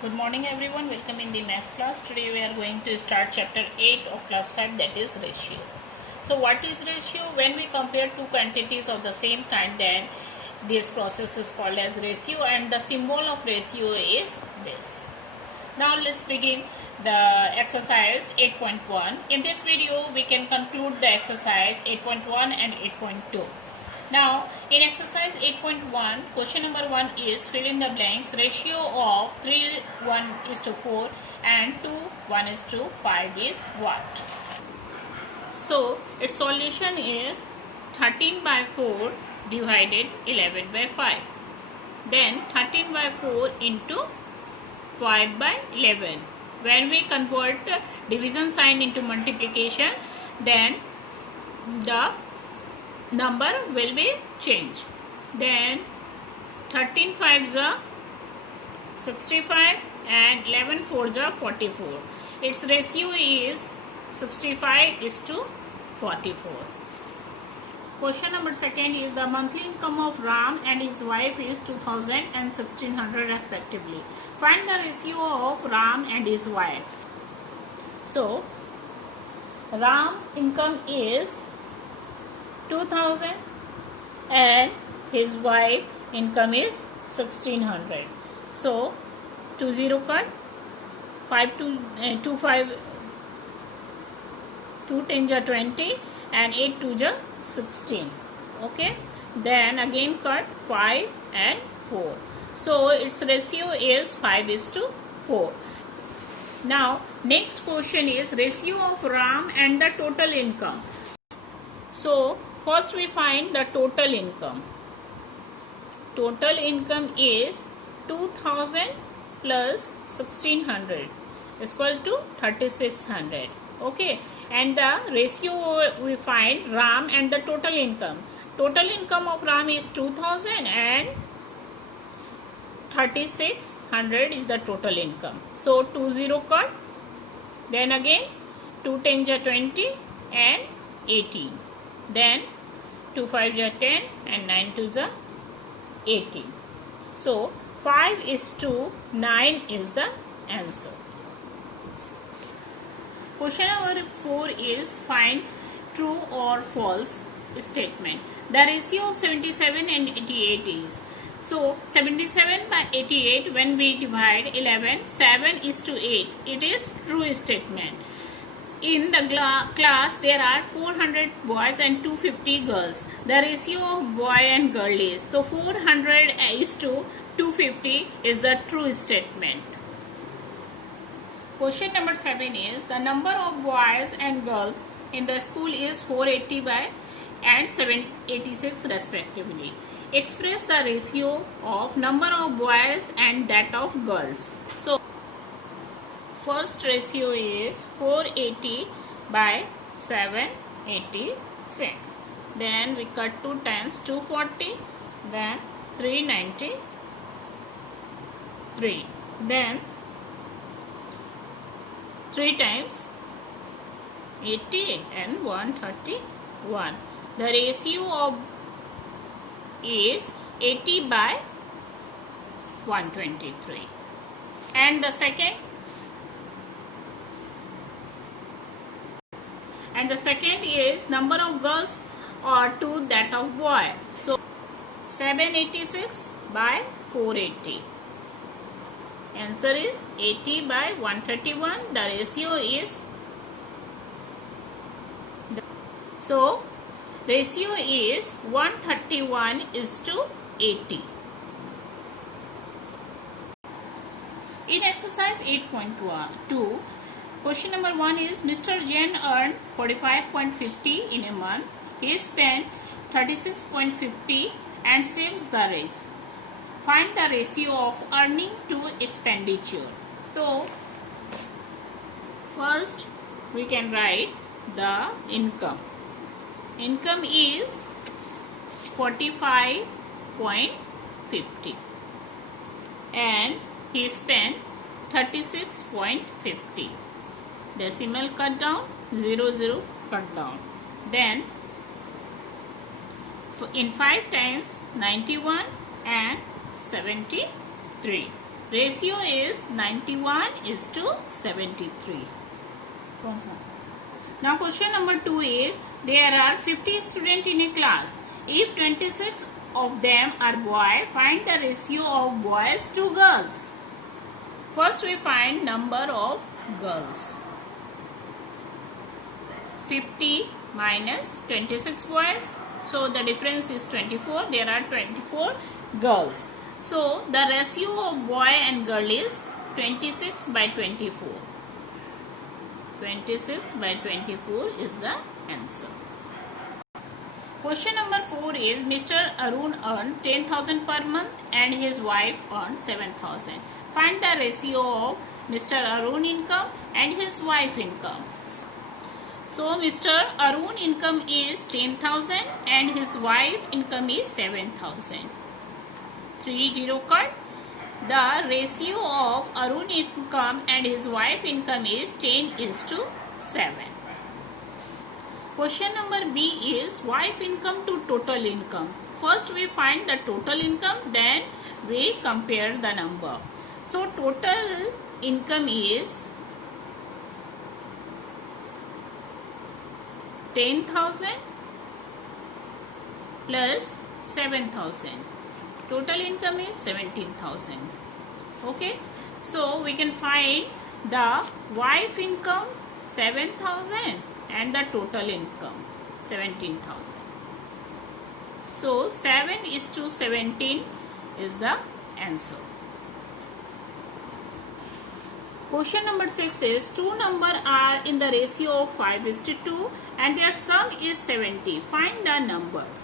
Good morning everyone, welcome in the maths class. Today we are going to start chapter 8 of class 5, that is ratio. So what is ratio? When we compare two quantities of the same kind, then this process is called as ratio, and the symbol of ratio is this. Now let's begin the exercise 8.1. In this video we can conclude the exercise 8.1 and 8.2. Now, in exercise 8.1, question number 1 is fill in the blanks. Ratio of 3:1:4 and 2:1:5 is what? So, its solution is 13/4 divided 11/5. Then 13/4 into 5/11. When we convert division sign into multiplication, then the number will be changed. Then 13 5s are 65 and 11 4s are 44. Its ratio is 65:44. Question number 2 is the monthly income of Ram and his wife is 2000 and 1600 respectively. Find the ratio of Ram and his wife. So Ram income is 2000 and his wife income is 1600. So 20 cut 5 to 2 5 2 10 ja 20 and 8 2 ja 16. Okay, then again cut 5 and 4. So its ratio is 5:4. Now next question is ratio of Ram and the total income. So first we find the total income. Total income is 2000 plus 1600 is equal to 3600. Okay, and the ratio we find Ram and the total income. Total income of Ram is 2000 and 3600 is the total income. So 20 cut, then again 2 10 ja 20 and 18. Then 2 5 ja 10 and 9 2 ja 18. So 5:9 is the answer. Question number 4 is find true or false statement. The ratio of 77 and 88 is. So 77/88, when we divide 11, 7:8. It is true statement. In the class there are 400 boys and 250 girls. The ratio of boy and girl is, so 400:250 is the true statement. Question number 7 is the number of boys and girls in the school is 480 and 786 respectively. Express the ratio of number of boys and that of girls. So first ratio is 480/786. Then we cut 2 times 240, then 393. Then 3 times 80 and 131. The ratio of is 80/123. And the second is number of girls or to that of boy. So 786/480. Answer is 80/131. The ratio is, so ratio is 131:80. In exercise 8.2, question number 1 is Mr. Jain earned 45.50 in a month. He spent 36.50 and saves the rest. Find the ratio of earning to expenditure. So first we can write the income. Income is 45.50 and he spent 36.50. Decimal cut down, 0 cut down. Then in 5 times 91 and 73. Ratio is 91:73. Now question number 2 is, there are 50 students in a class. If 26 of them are boys, find the ratio of boys to girls. First we find number of girls. 50 minus 26 boys. So the difference is 24. There are 24 girls. So the ratio of boy and girl is 26/24. 26/24 is the answer. Question number 4 is, Mr. Arun earned 10,000 per month and his wife earned 7,000. Find the ratio of Mr. Arun income and his wife income. So Mr. Arun income is 10,000 and his wife income is 7,000. 30 cut. The ratio of Arun income and his wife income is 10:7. Question number B is, wife income to total income. First we find the total income, then we compare the number. So total income is 10,000 plus 7,000. Total income is 17,000. Okay, so we can find the wife income 7,000 and the total income 17,000. So 7:17 is the answer. Question number 6 is, two numbers are in the ratio of 5:2 and their sum is 70. Find the numbers.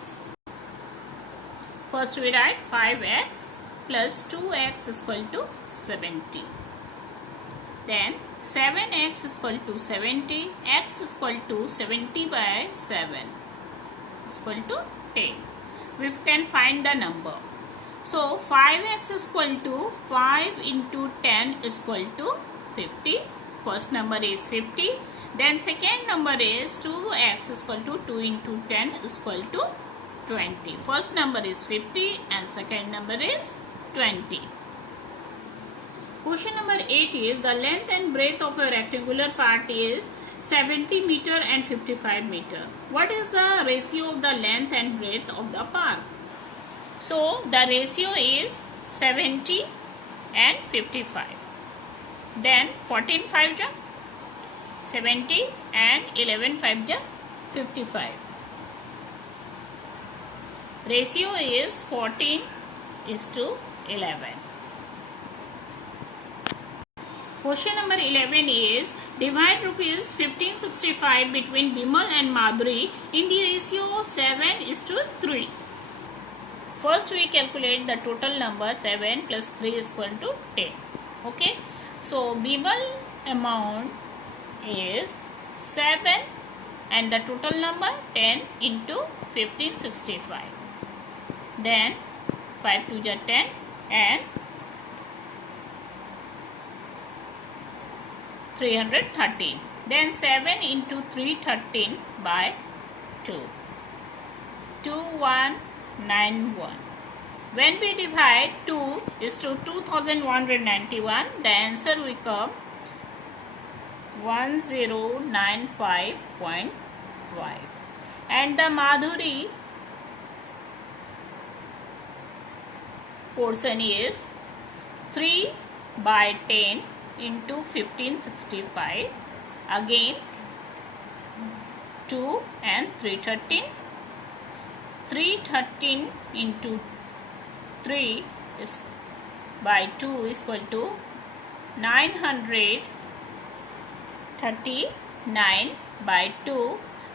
First we write 5x plus 2x is equal to 70. Then 7x is equal to 70. X is equal to 70/7 is equal to 10. We can find the number. So 5x is equal to 5 into 10 is equal to 50. First number is 50. Then second number is 2x is equal to 2 into 10 is equal to 20. First number is 50 and second number is 20. Question number 8 is, the length and breadth of a rectangular part is 70 meter and 55 meter. What is the ratio of the length and breadth of the part? So the ratio is 70 and 55. Then 14 5 ja 70 and 11 5 ja 55. Ratio is 14:11. Question number 11 is, divide rupees 1565 between Bimal and Madhuri in the ratio of 7:3. First we calculate the total number. 7 plus 3 is equal to 10. Okay. So Bimal amount is 7 and the total number 10 into 1565. Then 5 2 ja 10 and 313. Then 7 into 313 by 2. 2191. When we divide 2 is to 2191, the answer will come 1095.5. And the Madhuri portion is 3/10 into 1565. Again 2 and 313. 313 into 3 is by 2 is equal to 939 by 2.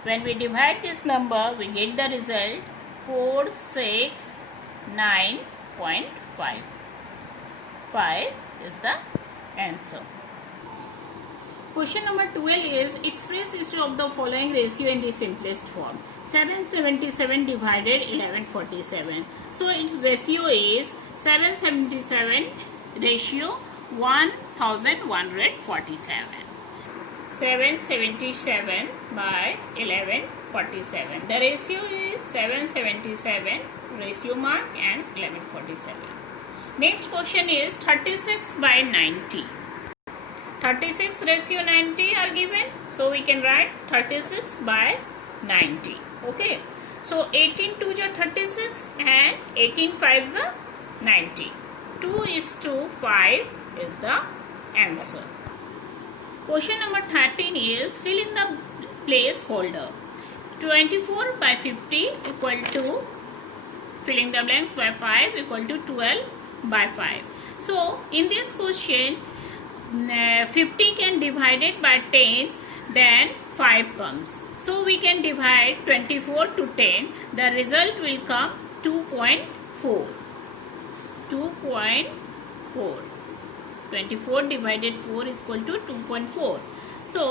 When we divide this number, we get the result 469.5. 5 is the answer. Question number 12 is, express each of the following ratio in the simplest form. 777 divided 1147. So its ratio is 777 ratio 1147. 777 by 1147. The ratio is 777 ratio mark and 1147. Next question is 36 by 90. 36 ratio 90 are given. So we can write 36 by 90. Okay. So 18 2 is 36 and 18 5 is 90. 2:5 is the answer. Question number 13 is fill in the placeholder. 24 by 50 equal to, filling the blanks, by 5 equal to 12 by 5. So in this question 50 can divide it by 10, then 5 comes. So we can divide 24 to 10. The result will come 2.4. 2.4. 24 divided 4 is equal to 2.4. So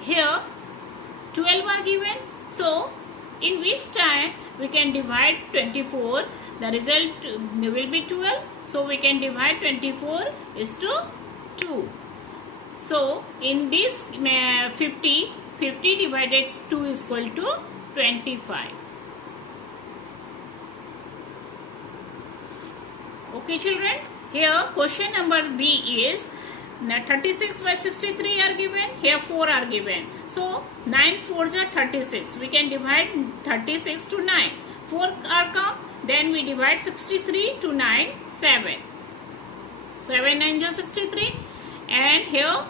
here 12 are given. So in which time we can divide 24? The result will be 12. So we can divide 24 is to 2. So in this 50 divided 2 is equal to 25. Okay children, here question number B is 36 by 63 are given, here 4 are given. So 9 4s are 36. We can divide 36 to 9. 4 are come, then we divide 63 to 9, 7. 7 9 is 63, and here